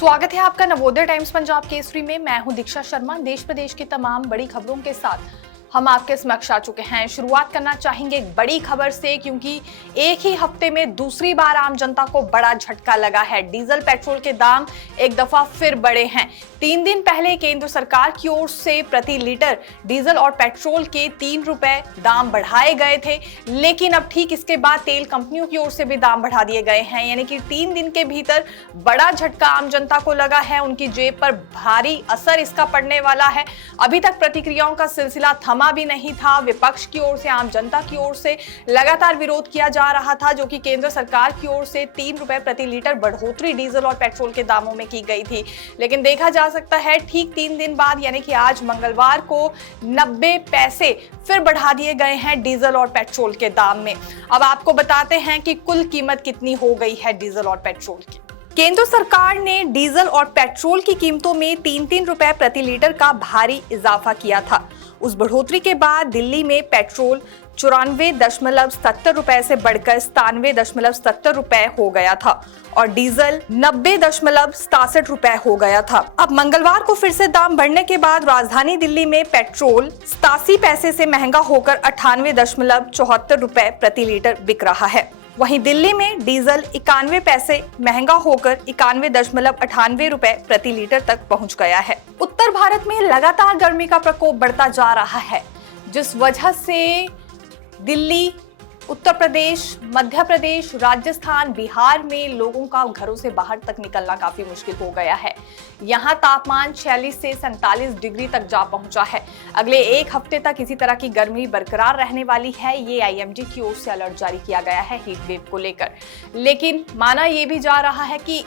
स्वागत है आपका नवोदय टाइम्स पंजाब केसरी में। मैं हूं दीक्षा शर्मा। देश प्रदेश की तमाम बड़ी खबरों के साथ हम आपके समक्ष आ चुके हैं। शुरुआत करना चाहेंगे एक बड़ी खबर से, क्योंकि एक ही हफ्ते में दूसरी बार आम जनता को बड़ा झटका लगा है। डीजल पेट्रोल के दाम एक दफा फिर बढ़े हैं। 3 दिन पहले केंद्र सरकार की ओर से प्रति लीटर डीजल और पेट्रोल के 3 रुपए दाम बढ़ाए गए थे, लेकिन अब ठीक इसके बाद तेल कंपनियों की ओर से भी दाम बढ़ा दिए गए हैं। यानी कि 3 दिन के भीतर बड़ा झटका आम जनता को लगा है। उनकी जेब पर भारी असर इसका पड़ने वाला है। अभी तक प्रतिक्रियाओं का सिलसिला थमा भी नहीं था। विपक्ष की ओर से, आम जनता की ओर से लगातार विरोध किया जा रहा था, जो कि केंद्र सरकार की ओर से 3 रुपए प्रति लीटर बढ़ोतरी डीजल और पेट्रोल के दामों में की गई थी। लेकिन देखा जा सकता है ठीक 3 दिन बाद, यानी कि आज मंगलवार को 90 पैसे फिर बढ़ा दिए गए हैं डीजल और पेट्रोल के दाम में। अब आपको बताते हैं कि कुल कीमत कितनी हो गई है डीजल और पेट्रोल की। केंद्र सरकार ने डीजल और पेट्रोल की कीमतों में 3-3 रुपए प्रति लीटर का भारी इजाफा किया था। उस बढ़ोतरी के बाद दिल्ली में पेट्रोल 94.70 रुपए से बढ़कर 97.70 रुपए हो गया था और डीजल 90.67 रुपए हो गया था। अब मंगलवार को फिर से दाम बढ़ने के बाद राजधानी दिल्ली में पेट्रोल 87 पैसे से महंगा होकर 98.74 रुपए प्रति लीटर बिक रहा है। वहीं दिल्ली में डीजल 91 पैसे महंगा होकर 91.98 रुपए प्रति लीटर तक पहुंच गया है। उत्तर भारत में लगातार गर्मी का प्रकोप बढ़ता जा रहा है, जिस वजह से दिल्ली, उत्तर प्रदेश, मध्य प्रदेश, राजस्थान, बिहार में लोगों का घरों से बाहर तक निकलना काफी मुश्किल हो गया है। यहाँ तापमान 46 से 47 डिग्री तक जा पहुंचा है। अगले एक हफ्ते तक इसी तरह की गर्मी बरकरार रहने वाली है। ये आईएमडी की ओर से अलर्ट जारी किया गया है हीट वेव को लेकर। लेकिन माना यह भी जा रहा है कि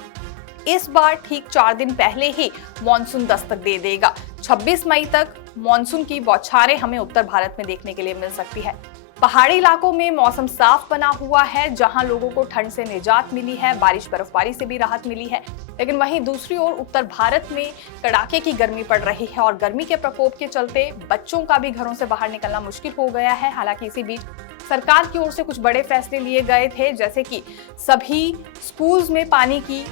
इस बार ठीक 4 दिन पहले ही मॉनसून दस्तक दे देगा। 26 मई तक मॉनसून की बौछारें हमें उत्तर भारत में देखने के लिए मिल सकती है। पहाड़ी इलाकों में मौसम साफ बना हुआ है, जहां लोगों को ठंड से निजात मिली है, बारिश बर्फबारी से भी राहत मिली है। लेकिन वहीं दूसरी ओर उत्तर भारत में कड़ाके की गर्मी पड़ रही है और गर्मी के प्रकोप के चलते बच्चों का भी घरों से बाहर निकलना मुश्किल हो गया है। हालांकि इसी बीच सरकार की ओर से कुछ बड़े फैसले लिए गए थे, जैसे कि सभी स्कूल्स में पानी की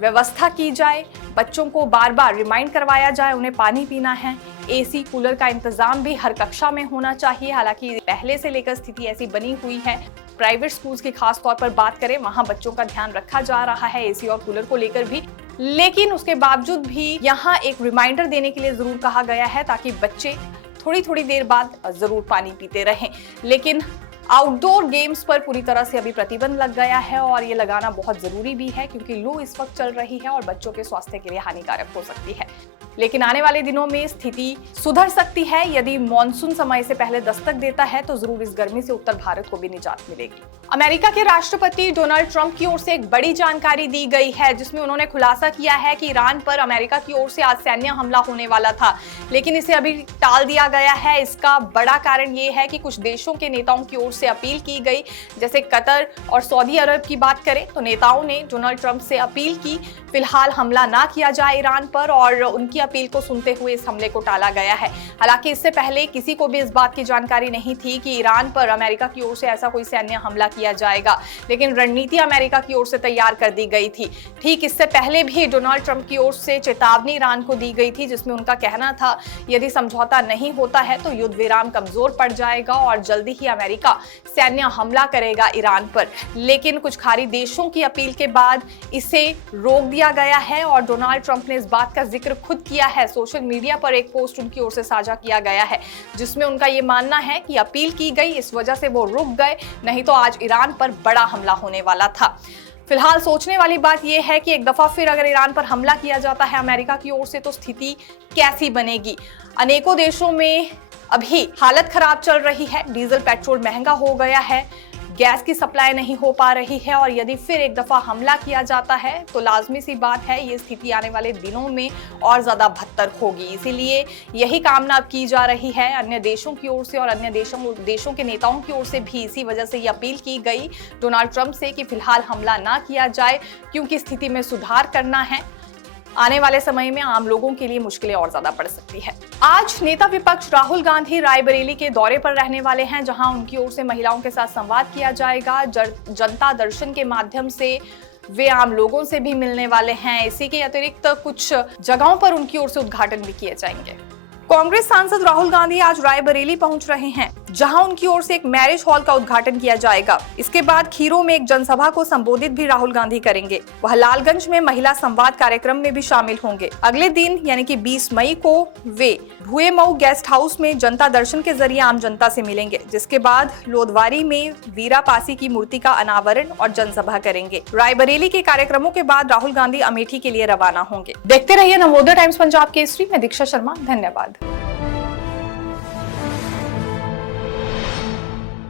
व्यवस्था की जाए, बच्चों को बार बार रिमाइंड करवाया जाए उन्हें पानी पीना है, एसी कूलर का इंतजाम भी हर कक्षा में होना चाहिए। हालांकि पहले से लेकर स्थिति ऐसी बनी हुई है। प्राइवेट स्कूल्स की खास तौर पर बात करें, वहां बच्चों का ध्यान रखा जा रहा है एसी और कूलर को लेकर भी। लेकिन उसके बावजूद भी यहाँ एक रिमाइंडर देने के लिए जरूर कहा गया है, ताकि बच्चे थोड़ी थोड़ी देर बाद जरूर पानी पीते रहें। लेकिन आउटडोर गेम्स पर पूरी तरह से अभी प्रतिबंध लग गया है और ये लगाना बहुत जरूरी भी है, क्योंकि लू इस वक्त चल रही है और बच्चों के स्वास्थ्य के लिए हानिकारक हो सकती है। लेकिन आने वाले दिनों में स्थिति सुधर सकती है। यदि मॉनसून समय से पहले दस्तक देता है तो जरूर इस गर्मी से उत्तर भारत को भी निजात मिलेगी। अमेरिका के राष्ट्रपति डोनाल्ड ट्रंप की ओर से एक बड़ी जानकारी दी गई है, जिसमें उन्होंने खुलासा किया है कि ईरान पर अमेरिका की ओर से आज सैन्य हमला होने वाला था, लेकिन इसे अभी टाल दिया गया है। इसका बड़ा कारण ये है कि कुछ देशों के नेताओं की ओर से अपील की गई। जैसे कतर और सऊदी अरब की बात करें तो नेताओं ने डोनाल्ड ट्रंप से अपील की फिलहाल हमला ना किया जाए ईरान पर, और उनकी अपील को सुनते हुए इस हमले को टाला गया है। हालांकि इससे पहले किसी को भी इस बात की जानकारी नहीं थी कि ईरान पर अमेरिका की ओर से ऐसा कोई सैन्य हमला किया जाएगा, लेकिन रणनीति अमेरिका की ओर से तैयार कर दी गई थी। ठीक इससे पहले भी डोनाल्ड ट्रंप की ओर से चेतावनी ईरान को दी गई थी, जिसमें उनका कहना था यदि समझौता नहीं होता है तो युद्ध विराम कमजोर पड़ जाएगा और जल्दी ही अमेरिका सैन्य हमला करेगा ईरान पर। लेकिन कुछ खाड़ी देशों की अपील के बाद इसे रोक दिया गया है और डोनाल्ड ट्रंप ने इस बात का जिक्र खुद किया है। सोशल मीडिया पर एक पोस्ट उनकी ओर से साझा किया गया है, जिसमें उनका ये मानना है कि अपील की गई, इस वजह से वो रुक गए, नहीं तो आज ईरान पर बड़ा हमला होने वाला था। फिलहाल सोचने वाली बात यह है कि एक दफा फिर अगर ईरान पर हमला किया जाता है अमेरिका की ओर से तो स्थिति कैसी बनेगी। अनेकों देशों में अभी हालत खराब चल रही है। डीजल पेट्रोल महंगा हो गया है, गैस की सप्लाई नहीं हो पा रही है, और यदि फिर एक दफा हमला किया जाता है तो लाजमी सी बात है ये स्थिति आने वाले दिनों में और ज्यादा बदतर होगी। इसीलिए यही कामना अब की जा रही है अन्य देशों की ओर से और अन्य देशों के नेताओं की ओर से भी। इसी वजह से ये अपील की गई डोनाल्ड ट्रंप से कि फिलहाल हमला ना किया जाए, क्योंकि स्थिति में सुधार करना है। आने वाले समय में आम लोगों के लिए मुश्किलें और ज्यादा बढ़ सकती है। आज नेता विपक्ष राहुल गांधी रायबरेली के दौरे पर रहने वाले हैं, जहां उनकी ओर से महिलाओं के साथ संवाद किया जाएगा। जनता दर्शन के माध्यम से वे आम लोगों से भी मिलने वाले हैं। इसी के अतिरिक्त कुछ जगहों पर उनकी ओर से उद्घाटन भी किए जाएंगे। कांग्रेस सांसद राहुल गांधी आज रायबरेली पहुंच रहे हैं, जहां उनकी ओर से एक मैरिज हॉल का उद्घाटन किया जाएगा। इसके बाद खीरों में एक जनसभा को संबोधित भी राहुल गांधी करेंगे। वह लालगंज में महिला संवाद कार्यक्रम में भी शामिल होंगे। अगले दिन यानी कि 20 मई को वे भुएमऊ गेस्ट हाउस में जनता दर्शन के जरिए आम जनता से मिलेंगे, जिसके बाद लोदवारी में वीरा पासी की मूर्ति का अनावरण और जनसभा करेंगे। रायबरेली के कार्यक्रमों के बाद राहुल गांधी अमेठी के लिए रवाना होंगे। देखते रहिए नवोदय टाइम्स पंजाब केसरी में दीक्षा शर्मा। धन्यवाद।